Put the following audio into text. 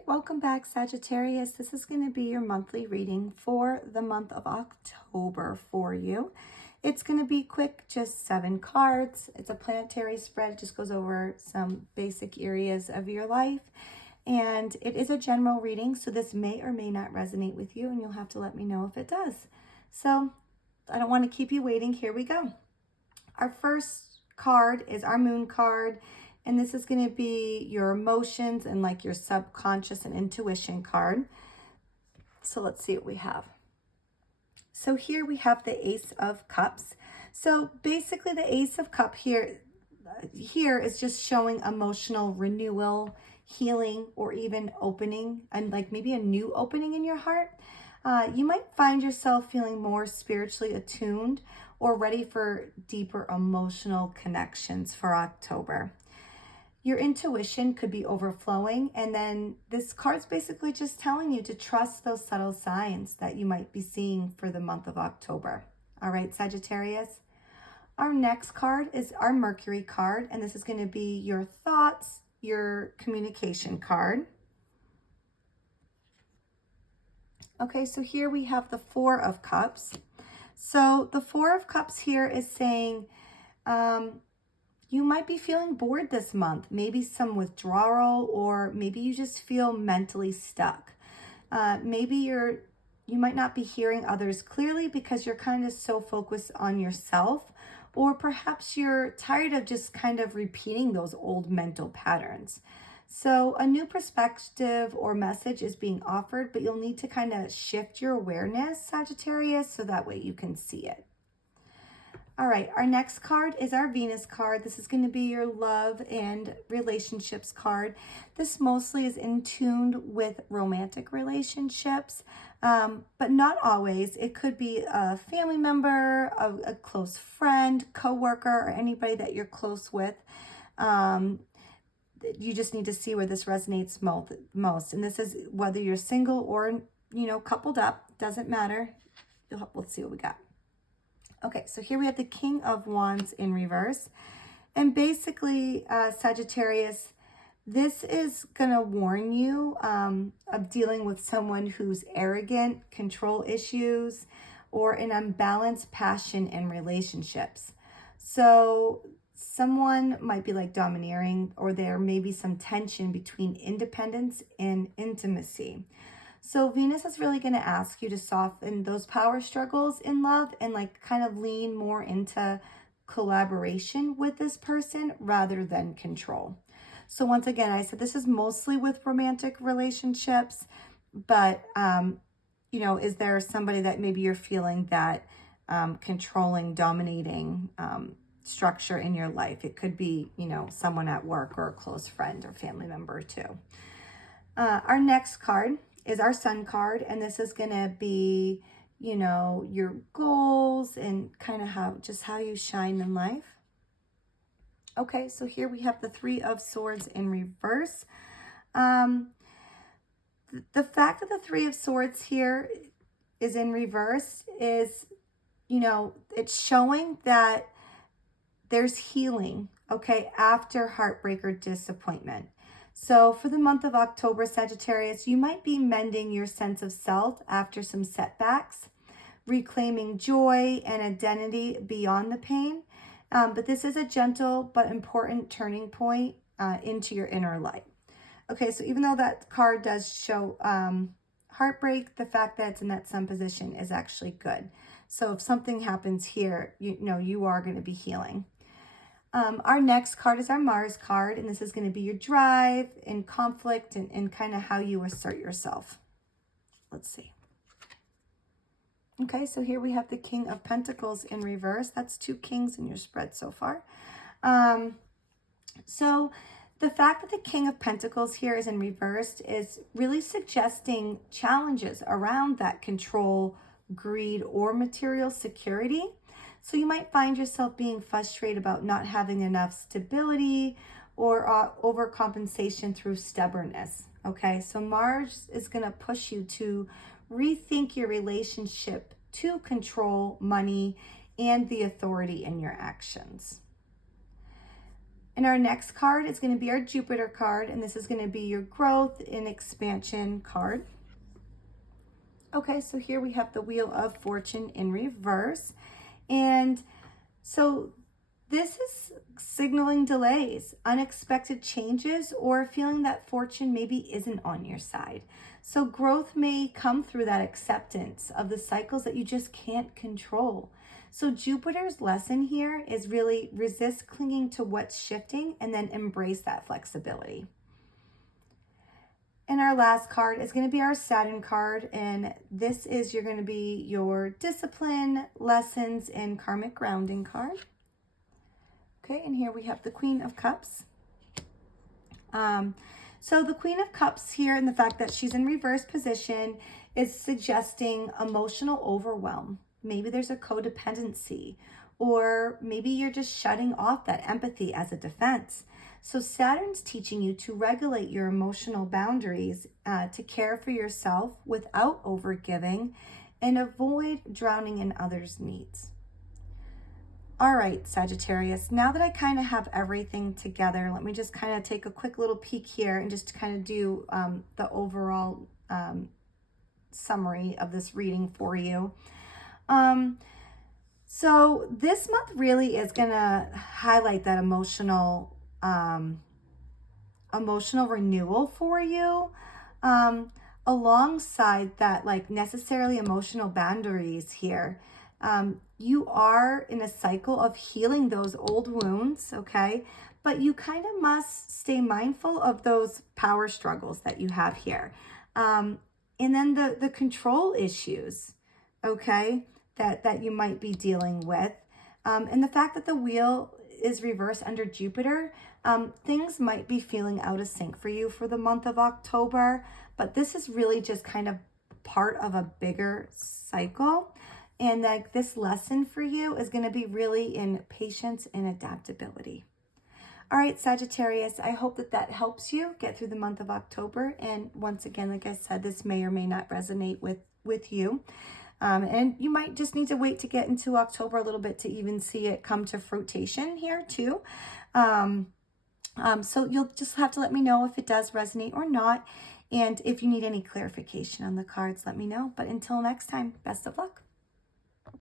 right, welcome back, Sagittarius. This is going to be your monthly reading for the month of October for you. It's going to be quick, just 7 cards. It's a planetary spread, just goes over some basic areas of your life. And it is a general reading, so this may or may not resonate with you, and you'll have to let me know if it does. So I don't want to keep you waiting. Here we go. Our first card is our moon card. And this is going to be your emotions and like your subconscious and intuition card. So let's see what we have. So here we have the Ace of Cups. So basically the Ace of Cups here is just showing emotional renewal, healing, or even opening, and like maybe a new opening in your heart. You might find yourself feeling more spiritually attuned or ready for deeper emotional connections for October. Your intuition could be overflowing, and then this card's basically just telling you to trust those subtle signs that you might be seeing for the month of October. All right, Sagittarius. Our next card is our Mercury card, and this is going to be your thoughts, your communication card. Okay, so here we have the Four of Cups. So the Four of Cups here is saying, you might be feeling bored this month, maybe some withdrawal, or maybe you just feel mentally stuck. Maybe you might not be hearing others clearly because you're kind of so focused on yourself, or perhaps you're tired of just kind of repeating those old mental patterns. So a new perspective or message is being offered, but you'll need to kind of shift your awareness, Sagittarius, so that way you can see it. All right, our next card is our Venus card. This is going to be your love and relationships card. This mostly is in tune with romantic relationships, but not always. It could be a family member, a close friend, coworker, or anybody that you're close with. You just need to see where this resonates most. And this is whether you're single or, coupled up. Doesn't matter. Let's see what we got. Okay, so here we have the King of Wands in reverse. And basically, Sagittarius, this is going to warn you of dealing with someone who's arrogant, control issues, or an unbalanced passion in relationships. So someone might be like domineering, or there may be some tension between independence and intimacy. So Venus is really going to ask you to soften those power struggles in love and like kind of lean more into collaboration with this person rather than control. So once again, I said this is mostly with romantic relationships, but, is there somebody that maybe you're feeling that controlling, dominating structure in your life? It could be, someone at work or a close friend or family member too. Our next card is our Sun card, and this is going to be, your goals and kind of how you shine in life. Okay, so here we have the Three of Swords in reverse. The fact that the Three of Swords here is in reverse is, it's showing that there's healing, okay, after heartbreak or disappointment. So for the month of October, Sagittarius, you might be mending your sense of self after some setbacks, reclaiming joy and identity beyond the pain. But this is a gentle but important turning point into your inner light. Okay, so even though that card does show heartbreak, the fact that it's in that Sun position is actually good. So if something happens here, you are going to be healing. Our next card is our Mars card, and this is going to be your drive and conflict and kind of how you assert yourself. Let's see. Okay, so here we have the King of Pentacles in reverse. That's 2 kings in your spread so far. So the fact that the King of Pentacles here is in reverse is really suggesting challenges around that control, greed, or material security. So you might find yourself being frustrated about not having enough stability or overcompensation through stubbornness. Okay, so Mars is going to push you to rethink your relationship to control, money, and the authority in your actions. And our next card is going to be our Jupiter card, and this is going to be your growth and expansion card. Okay, so here we have the Wheel of Fortune in reverse. And so this is signaling delays, unexpected changes, or feeling that fortune maybe isn't on your side. So growth may come through that acceptance of the cycles that you just can't control. So Jupiter's lesson here is really resist clinging to what's shifting and then embrace that flexibility. And our last card is going to be our Saturn card, and this is going to be your discipline, lessons, and karmic grounding card. Okay, and here we have the Queen of Cups. So the Queen of Cups here, and the fact that she's in reverse position, is suggesting emotional overwhelm. Maybe there's a codependency, or maybe you're just shutting off that empathy as a defense. So Saturn's teaching you to regulate your emotional boundaries, to care for yourself without overgiving, and avoid drowning in others' needs. All right, Sagittarius, now that I kind of have everything together, let me just kind of take a quick little peek here and just kind of do the overall summary of this reading for you. So this month really is going to highlight that emotional renewal for you, alongside that like necessarily emotional boundaries here. You are in a cycle of healing those old wounds, okay? But you kind of must stay mindful of those power struggles that you have here. And then the control issues, okay, that you might be dealing with. And the fact that the wheel is reversed under Jupiter, things might be feeling out of sync for you for the month of October, but this is really just kind of part of a bigger cycle. And like this lesson for you is going to be really in patience and adaptability. All right, Sagittarius, I hope that helps you get through the month of October. And once again, like I said, this may or may not resonate with you. And you might just need to wait to get into October a little bit to even see it come to fruition here too. So you'll just have to let me know if it does resonate or not. And if you need any clarification on the cards, let me know. But until next time, best of luck.